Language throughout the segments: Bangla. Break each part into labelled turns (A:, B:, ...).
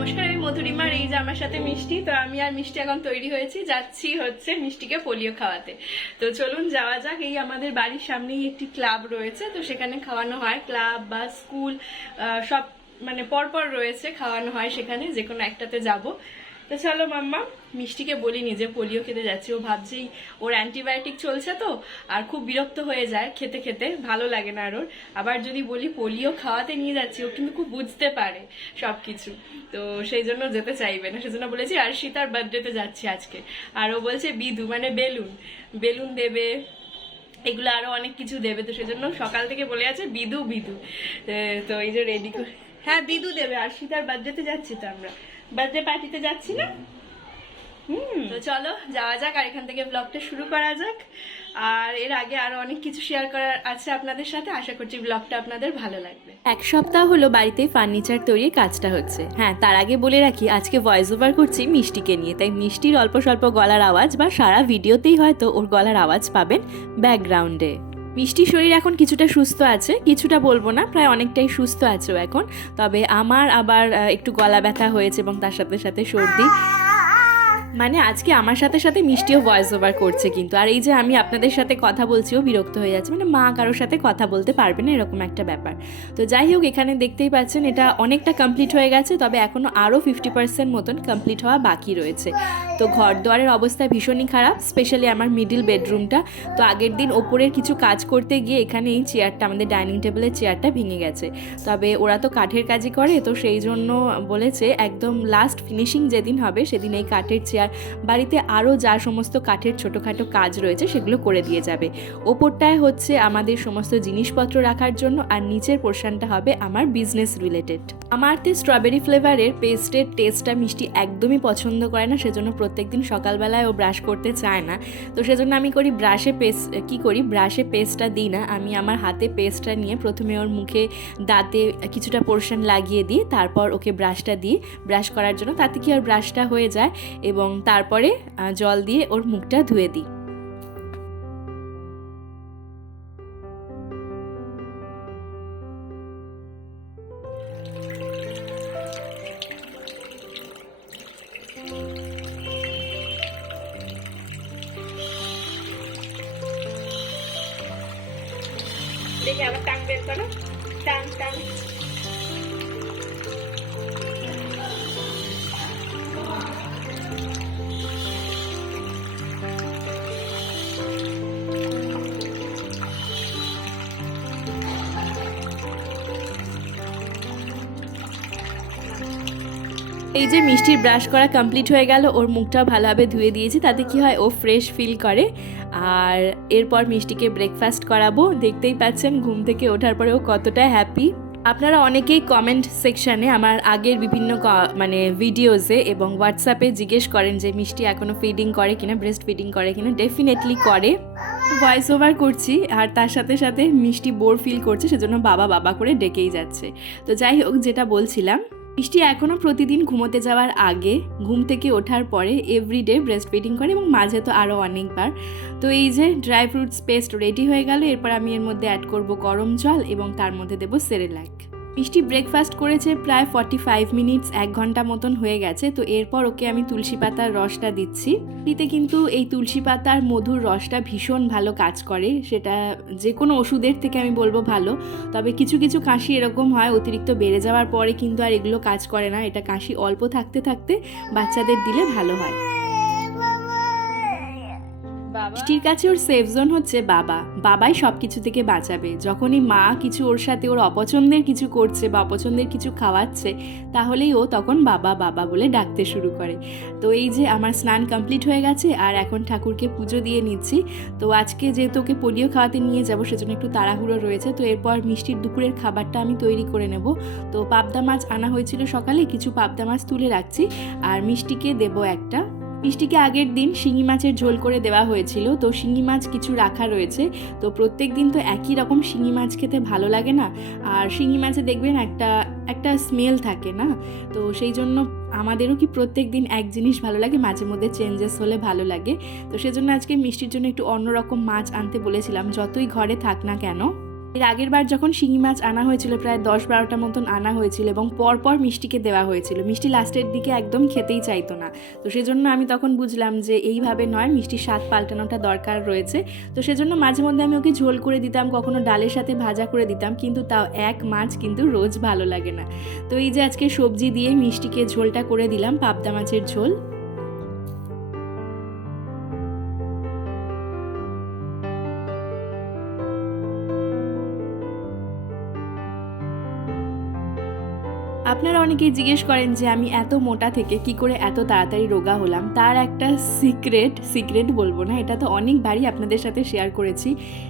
A: নমস্কার, আমি মধুরিমা এই যে আমার সাথে মিষ্টি। তো আমি আর মিষ্টি এখন তৈরি হয়েছি। যাচ্ছি হচ্ছে মিষ্টিকে পোলিও খাওয়াতে। তো চলুন যাওয়া যাক। এই আমাদের বাড়ির সামনেই একটি ক্লাব রয়েছে। তো সেখানে খাওয়ানো হয় ক্লাব বা স্কুল সব মানে পরপর রয়েছে খাওয়ানো হয় সেখানে। যে কোনো একটাতে যাব। তো চলো মাম্মা, মিষ্টিকে বলিনি যে পোলিও খেতে যাচ্ছি। ও ভাবছেই ওর অ্যান্টিবায়োটিক চলছে তো, আর খুব বিরক্ত হয়ে যায় খেতে খেতে, ভালো লাগে না আর ওর। আবার যদি বলি পোলিও খাওয়াতে নিয়ে যাচ্ছি, ও কিন্তু খুব বুঝতে পারে সব কিছু তো সেই জন্য যেতে চাইবে না, সেজন্য বলেছি আর সীতার বার্থডেতে যাচ্ছি আজকে। আর ও বলছে বিদু মানে বেলুন বেলুন দেবে, এগুলো আরও অনেক কিছু দেবে। তো সেজন্য সকাল থেকে বলে আছে বিদু বিদু। তো এই যে রেডি করে হ্যাঁ বিদু দেবে, আর সীতার বার্থডেতে যাচ্ছি তো আমরা। বার্থডে পার্টিতে যাচ্ছি না হুম। তো চলো যাওয়া যাক আর এখান থেকে ব্লগটা শুরু করা যাক। আর এর আগে আরও অনেক কিছু শেয়ার করার আছে আপনাদের সাথে। আশা করছি ব্লগটা আপনাদের ভালো লাগবে।
B: এক সপ্তাহ হলো বাড়িতে ফার্নিচার তৈরির কাজটা হচ্ছে। হ্যাঁ তার আগে বলে রাখি আজকে ভয়েস ওভার করছি মিষ্টিকে নিয়ে। তাই মিষ্টির অল্প স্বল্প গলার আওয়াজ বা সারা ভিডিওতেই হয়তো ওর গলার আওয়াজ পাবেন ব্যাকগ্রাউন্ডে মিষ্টির শরীর এখন কিছুটা সুস্থ আছে, কিছুটা বলব না, প্রায় অনেকটাই সুস্থ আছে এখন। তবে আমার আবার একটু গলা ব্যথা হয়েছে এবং তার সাথে সাথে সর্দি। মানে আজকে আমার সাথে সাথে মিষ্টিও ভয়েস ওভার করছে কিন্তু। আর এই যে আমি আপনাদের সাথে কথা বলছিও বিরক্ত হয়ে যাচ্ছে। মানে মা কারোর সাথে কথা বলতে পারবে না, এরকম একটা ব্যাপার। তো যাই হোক, এখানে দেখতেই পাচ্ছেন, এটা অনেকটা কমপ্লিট হয়ে গেছে, তবে এখনও আরও ফিফটি পার্সেন্ট মতন কমপ্লিট হওয়া বাকি রয়েছে। তো ঘর দুয়ারের অবস্থা ভীষণই খারাপ স্পেশালি আমার মিডিল বেডরুমটা তো আগের দিন ওপরের কিছু কাজ করতে গিয়ে এখানে এই চেয়ারটা আমাদের ডাইনিং টেবিলের চেয়ারটা ভেঙে গেছে। তবে ওরা তো কাঠের কাজই করে, তো সেই জন্য বলেছে একদম লাস্ট ফিনিশিং যেদিন হবে, সেদিন এই কাঠের চেয়ার বাড়িতে আরও যা সমস্ত কাঠের ছোটোখাটো কাজ রয়েছে, সেগুলো করে দিয়ে যাবে। ওপরটায় হচ্ছে আমাদের সমস্ত জিনিসপত্র রাখার জন্য, আর নিচের পোর্শনটা হবে আমার বিজনেস রিলেটেড আমার তো স্ট্রবেরি ফ্লেভারের পেস্টের টেস্টটা মিষ্টি একদমই পছন্দ করে না, সেজন্য প্রত্যেকদিন সকালবেলায় ও ব্রাশ করতে চায় না। তো সেজন্য আমি করি ব্রাশে পেস্ট কি করি? ব্রাশে পেস্টটা দিই না। আমি আমার হাতে পেস্টটা নিয়ে প্রথমে ওর মুখে দাঁতে কিছুটা পোর্শন লাগিয়ে দিই, তারপর ওকে ব্রাশটা দিই। ব্রাশ করার জন্য তাতে কি আর ব্রাশটা হয়ে যায়? এবং তারপরে জল দিয়ে ওর মুখটা ধুয়ে দিই।
A: করো। টাং টাং
B: এই যে মিষ্টির ব্রাশ করা কমপ্লিট হয়ে গেল, ওর মুখটা ভালোভাবে ধুয়ে দিয়েছি, তাতে কি হয় ও ফ্রেশ ফিল করে। আর এরপর মিষ্টিকে ব্রেকফাস্ট করাবো। দেখতেই পাচ্ছেন ঘুম থেকে ওঠার পরে ও কতটা হ্যাপি আপনারা অনেকেই কমেন্ট সেকশানে আমার আগের বিভিন্ন মানে ভিডিওসে এবং হোয়াটসঅ্যাপে জিজ্ঞেস করেন যে, মিষ্টি এখনও ফিডিং করে কিনা ব্রেস্ট ফিডিং করে কিনা? ডেফিনেটলি করে। ভয়েস ওভার করছি আর তার সাথে সাথে মিষ্টি বোর ফিল করছে, সেজন্য বাবা বাবা করে ডেকেই যাচ্ছে। তো যাই হোক, যেটা বলছিলাম মিষ্টি এখনও প্রতিদিন ঘুমোতে যাওয়ার আগে ঘুম থেকে ওঠার পরে এভরিডে ব্রেস্ট ফিডিং করে এবং মাঝে তো আরও অনেকবার। তো এই যে ড্রাই ফ্রুটস পেস্ট রেডি হয়ে গেল, এরপর আমি এর মধ্যে অ্যাড করব গরম জল এবং তার মধ্যে দেবো সেরেলাক মিষ্টি ব্রেকফাস্ট করেছে প্রায় ফর্টি ফাইভ মিনিটস এক ঘণ্টা মতন হয়ে গেছে, তো এরপর ওকে আমি তুলসী পাতার রসটা দিচ্ছি। দিতে কিন্তু এই তুলসী পাতার মধুর রসটা ভীষণ ভালো কাজ করে, সেটা যে কোনো ওষুধের থেকে আমি বলব ভালো, তবে কিছু কিছু কাশি এরকম হয়, অতিরিক্ত বেড়ে যাওয়ার পরে কিন্তু আর এগুলো কাজ করে না, এটা কাশি অল্প থাকতে থাকতে বাচ্চাদের দিলে ভালো হয়। মিষ্টির কাছে ওর সেফ জোন হচ্ছে বাবা। বাবাই সব কিছু থেকে বাঁচাবে। যখনই মা কিছু ওর সাথে ওর অপছন্দের কিছু করছে বা অপছন্দের কিছু খাওয়াচ্ছে, তাহলেই ও তখন বাবা বাবা বলে ডাকতে শুরু করে। তো এই যে আমার স্নান কমপ্লিট হয়ে গেছে, আর এখন ঠাকুরকে পুজো দিয়ে নিচ্ছি। তো আজকে যেহেতু ওকে পোলিও খাওয়াতে নিয়ে যাব, সেজন্য একটু তাড়াহুড়ো রয়েছে। তো এরপর মিষ্টির দুপুরের খাবারটা আমি তৈরি করে নেব। তো পাবদা মাছ আনা হয়েছিল সকালে, কিছু পাবদা মাছ তুলে রাখছি। আর মিষ্টিকে দেবো একটা মিষ্টিকে আগের দিন শিঙি মাছের ঝোল করে দেওয়া হয়েছিল, তো শিঙি মাছ কিছু রাখা রয়েছে, তো প্রত্যেক দিন তো একই রকম শিঙি মাছ খেতে ভালো লাগে না, আর শিঙি মাছে দেখবেন একটা একটা স্মেল থাকে না, তো সেই জন্য আমাদেরও কি প্রত্যেক দিন এক জিনিস ভালো লাগে, মাঝে মধ্যে চেঞ্জেস হলে ভালো লাগে, তো সেজন্য আজকে মিষ্টির জন্য একটু অন্যরকম মাছ আনতে বলেছিলাম, যতই ঘরে থাক না কেন। এর আগের বার যখন শিঙি মাছ আনা হয়েছিল, প্রায় দশ বারোটা মতন আনা হয়েছিল এবং পরপর মিষ্টিকে দেওয়া হয়েছিল। মিষ্টি লাস্টের দিকে একদম খেতেই চাইতো না। তো সেজন্য আমি তখন বুঝলাম যে এইভাবে নয়, মিষ্টির স্বাদ পাল্টানোটা দরকার রয়েছে। তো সেজন্য মাঝে মধ্যে আমি ওকে ঝোল করে দিতাম, কখনো ডালের সাথে ভাজা করে দিতাম, কিন্তু তাও এক মাছ কিন্তু রোজ ভালো লাগে না। তো এই যে আজকে সবজি দিয়ে মিষ্টিকে ঝোলটা করে দিলাম, পাবদা মাছের ঝোল অনেকেই জিজ্ঞেস করেন যে আমি এত মোটা থেকে কি করে এত তাড়াতাড়ি রোগা হলাম। তার একটা সিক্রেট সিক্রেট বলব না, এটা তো অনেকবারই আপনাদের সাথে শেয়ার করেছি।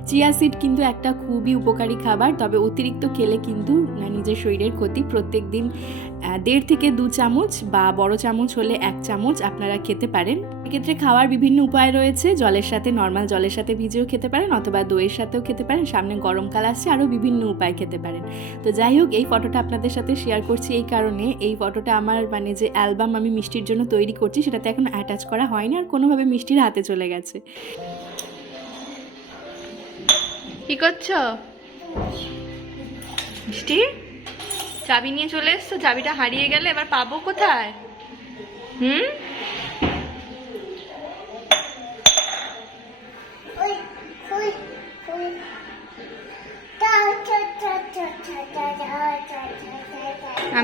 B: চিয়া সিড কিন্তু একটা খুবই উপকারী খাবার, তবে অতিরিক্ত খেলে কিন্তু নিজের শরীরের ক্ষতি। প্রত্যেক দিন দেড় থেকে দু চামচ বা বড় চামচ হলে এক চামচ আপনারা খেতে পারেন। এক্ষেত্রে খাওয়ার বিভিন্ন উপায় রয়েছে। জলের সাথে নর্মাল জলের সাথে ভিজেও খেতে পারেন অথবা দইয়ের সাথেও খেতে পারেন। সামনে গরমকাল আসছে, আরও বিভিন্ন উপায় খেতে পারেন। তো যাই হোক, এই ফটোটা আপনাদের সাথে শেয়ার করছি এই কারণে। এই ফটোটা আমার মানে যে অ্যালবাম আমি মিষ্টির জন্য তৈরি করছি, সেটাতে এখন অ্যাটাচ করা হয়নি আর কোনোভাবে মিষ্টির হাতে চলে গেছে।
A: কি করছ? মিষ্টি? চাবি নিয়ে চলে এসছো? চাবিটা হারিয়ে গেলে এবার পাবো কোথায়? হুম?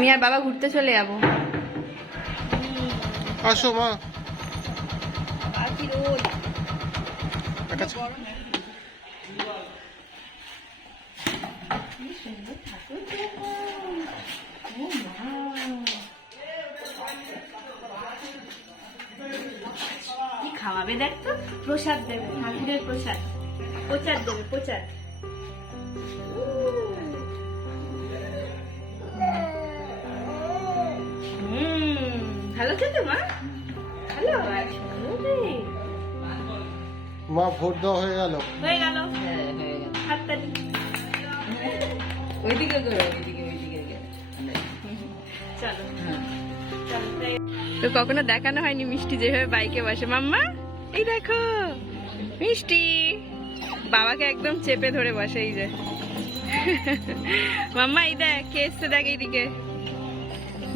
A: আমি আর বাবা ঘুরতে চলে যাব।
C: আসো মা।
A: খাওয়াবে দেখ তো? প্রসাদ দেবে ঠাকুরের প্রসাদ। প্রচার দেবে প্রচার। মা ভালো আরে,
C: মা ভোট দেওয়া হয়ে গেল।
A: হয়ে গেল। হাততালি।
D: ওইদিকে করো ওইদিকে ওইদিকে
A: চলো। চলো তো কখনো দেখানো হয়নি মিষ্টি যেভাবে বাইকে বসে। মাম্মা এই দেখো মিষ্টি। বাবাকে একদম চেপে ধরে বসে এই যে। মাম্মা এই দেখ কে এসছে দেখ এইদিকে।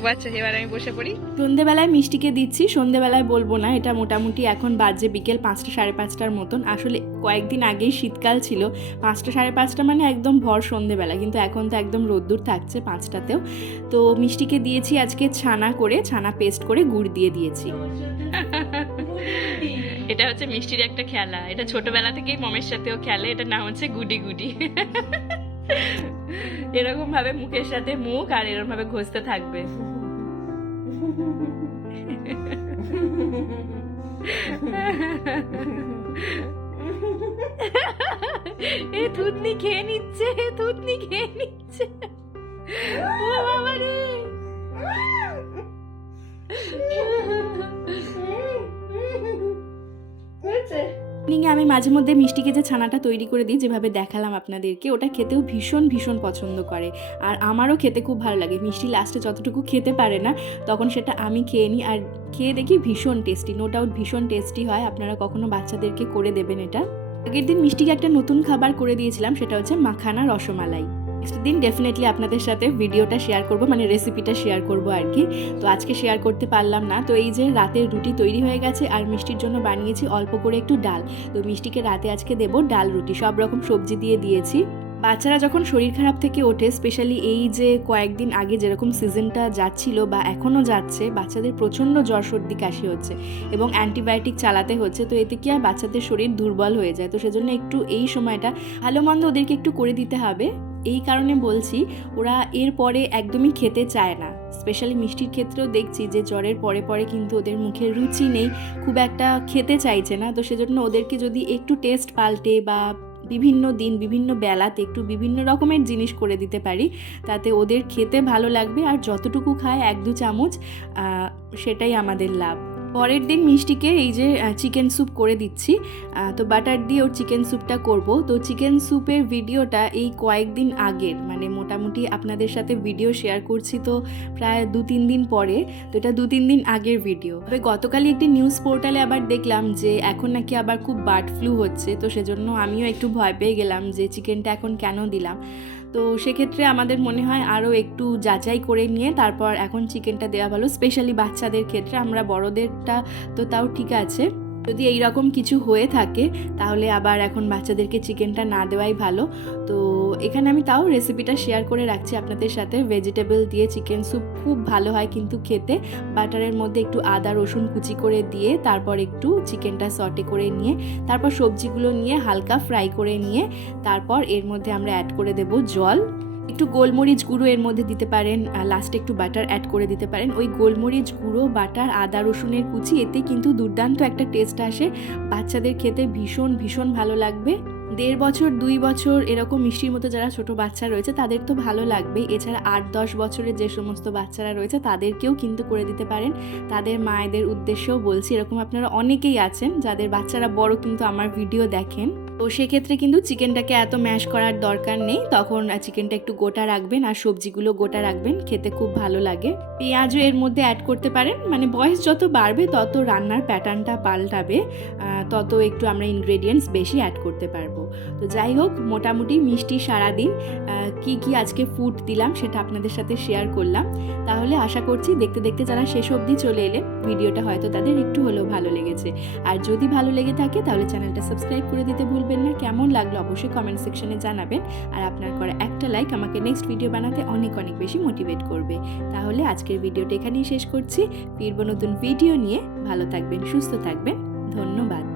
A: বাচ্চা এবার আমি বসে পড়ি।
B: সন্ধেবেলায় মিষ্টিকে দিচ্ছি সন্ধেবেলায় বলব না এটা মোটামুটি এখন বাজে বিকেল পাঁচটা সাড়ে পাঁচটার মতন। আসলে কয়েকদিন আগেই শীতকাল ছিল পাঁচটা সাড়ে পাঁচটা মানে একদম ভর সন্ধেবেলা কিন্তু এখন তো একদম রোদ্দুর থাকছে পাঁচটাতেও। তো মিষ্টিকে দিয়েছি আজকে ছানা করে ছানা পেস্ট করে গুড় দিয়ে দিয়েছি।
A: এটা হচ্ছে মিষ্টির একটা খেলা এটা ছোটবেলা থেকেই মমের সাথেও খেলে এটা নাম হচ্ছে গুডি গুডি। এরকম ভাবে মুখের সাথে মুখ আর এরকম ভাবে ঘষতে থাকবে। এ থুতনি খেয়ে নিচ্ছে থুতনি খেয়ে নিচ্ছে। ও বাবা রে।
B: ইভিনিংয়ে আমি মাঝে মধ্যে মিষ্টিকে যে ছানাটা তৈরি করে দিই, যেভাবে দেখালাম আপনাদেরকে। ওটা খেতেও ভীষণ ভীষণ পছন্দ করে। আর আমারও খেতে খুব ভালো লাগে। মিষ্টি লাস্টে যতটুকু খেতে পারে না, তখন সেটা আমি খেয়ে নিই। আর খেয়ে দেখি ভীষণ টেস্টি নো ডাউট ভীষণ টেস্টি হয়। আপনারা কখনো বাচ্চাদেরকে করে দেবেন এটা। আগের দিন মিষ্টিকে একটা নতুন খাবার করে দিয়েছিলাম, সেটা হচ্ছে মাখানা রসমালাই। নেক্সট দিন ডেফিনেটলি আপনাদের সাথে ভিডিওটা শেয়ার করব মানে রেসিপিটা শেয়ার করব আর কি। তো আজকে শেয়ার করতে পারলাম না। তো এই যে রাতের রুটি তৈরি হয়ে গেছে আর মিষ্টির জন্য বানিয়েছি অল্প করে একটু ডাল। তো মিষ্টিকে রাতে আজকে দেবো ডাল রুটি। সব রকম সবজি দিয়ে দিয়েছি। বাচ্চারা যখন শরীর খারাপ থেকে ওঠে স্পেশালি এই যে কয়েকদিন আগে যেরকম সিজনটা যাচ্ছিল বা এখনও যাচ্ছে, বাচ্চাদের প্রচণ্ড জ্বর সর্দি কাশি হচ্ছে এবং অ্যান্টিবায়োটিক চালাতে হচ্ছে, তো এতে কি আর বাচ্চাদের শরীর দুর্বল হয়ে যায়? তো সেজন্য একটু এই সময়টা ভালো মন্দ ওদেরকে একটু করে দিতে হবে। এই কারণে বলছি, ওরা এরপরে একদমই খেতে চায় না। স্পেশালি মিষ্টির ক্ষেত্রেও দেখছি যে জ্বরের পরে পরে কিন্তু ওদের মুখে রুচি নেই, খুব একটা খেতে চাইছে না। তো সেজন্য ওদেরকে যদি একটু টেস্ট পাল্টে বা বিভিন্ন দিন, বিভিন্ন বেলাতে একটু বিভিন্ন রকমের জিনিস করে দিতে পারি, তাতে ওদের খেতে ভালো লাগবে আর যতটুকু খায় এক দু চামচ সেটাই আমাদের লাভ। পরের দিন মিষ্টিকে এই যে চিকেন স্যুপ করে দিচ্ছি। তো বাটার দিয়ে ওর চিকেন স্যুপটা করব। তো চিকেন স্যুপের ভিডিওটা এই কয়েকদিন আগের মানে মোটামুটি আপনাদের সাথে ভিডিও শেয়ার করছি তো প্রায় দু তিন দিন পরে। তো এটা দু তিন দিন আগের ভিডিও তবে গতকালই একটি নিউজ পোর্টালে আবার দেখলাম যে এখন নাকি আবার খুব বার্ড ফ্লু হচ্ছে। তো সেজন্য আমিও একটু ভয় পেয়ে গেলাম যে চিকেনটা এখন কেন দিলাম। তো সেক্ষেত্রে আমাদের মনে হয় আরও একটু যাচাই করে নিয়ে তারপর এখন চিকেনটা দেওয়া ভালো স্পেশালি বাচ্চাদের ক্ষেত্রে, আমরা বড়োদেরটা তো তাও ঠিক আছে। যদি এই রকম কিছু হয়ে থাকে, তাহলে আবার এখন বাচ্চাদেরকে চিকেনটা না দেওয়াই ভালো। তো এখানে আমি তাও রেসিপিটা শেয়ার করে রাখছি আপনাদের সাথে। ভেজিটেবল দিয়ে চিকেন স্যুপ খুব ভালো হয় কিন্তু খেতে। বাটারের মধ্যে একটু আদা, রসুন কুচি করে দিয়ে তারপর একটু চিকেনটা সটে করে নিয়ে, তারপর সবজিগুলো নিয়ে হালকা ফ্রাই করে নিয়ে, তারপর এর মধ্যে আমরা অ্যাড করে দেব জল। একটু গোলমরিচ গুঁড়ো এর মধ্যে দিতে পারেন লাস্টে একটু বাটার অ্যাড করে দিতে পারেন। ওই গোলমরিচ গুঁড়ো বাটার আদা, রসুনের কুচি এতে কিন্তু দুর্দান্ত একটা টেস্ট আসে। বাচ্চাদের খেতে ভীষণ ভীষণ ভালো লাগবে। দেড় বছর, দুই বছর এরকম মিষ্টির মতো যারা ছোট বাচ্চা রয়েছে, তাদের তো ভালো লাগবেই। এছাড়া আট, দশ বছরের যে সমস্ত বাচ্চারা রয়েছে, তাদেরকেও কিন্তু করে দিতে পারেন। তাদের মায়েদের উদ্দেশ্যেও বলছি, এরকম আপনারা অনেকেই আছেন, যাদের বাচ্চারা বড় কিন্তু আমার ভিডিও দেখেন। তো সেক্ষেত্রে কিন্তু চিকেনটাকে এত ম্যাশ করার দরকার নেই, তখন চিকেনটা একটু গোটা রাখবেন আর সবজিগুলো গোটা রাখবেন, খেতে খুব ভালো লাগে। পেঁয়াজও এর মধ্যে অ্যাড করতে পারেন মানে বয়স যত বাড়বে, তত রান্নার প্যাটার্নটা পাল্টাবে। তত একটু আমরা ইনগ্রেডিয়েন্টস বেশি অ্যাড করতে পারব। তো যাই হোক, মোটামুটি মিষ্টি সারাদিন কি কি আজকে ফুড দিলাম সেটা আপনাদের সাথে শেয়ার করলাম। তাহলে আশা করছি দেখতে দেখতে যারা শেষ অবধি চলে এলে ভিডিওটা হয়তো তাদের একটু হলেও ভালো লেগেছে। আর যদি ভালো লেগে থাকে তাহলে চ্যানেলটা সাবস্ক্রাইব করে দিতে ভুলবেন না। কেমন লাগল অবশ্যই কমেন্ট সেকশনে জানাবেন। আর আপনার করা একটা লাইক আমাকে নেক্সট ভিডিও বানাতে অনেক অনেক বেশি মোটিভেট করবে। তাহলে আজকের ভিডিওটা এখানেই শেষ করছি। ফিরবো নতুন ভিডিও নিয়ে। ভালো থাকবেন, সুস্থ থাকবেন। ধন্যবাদ।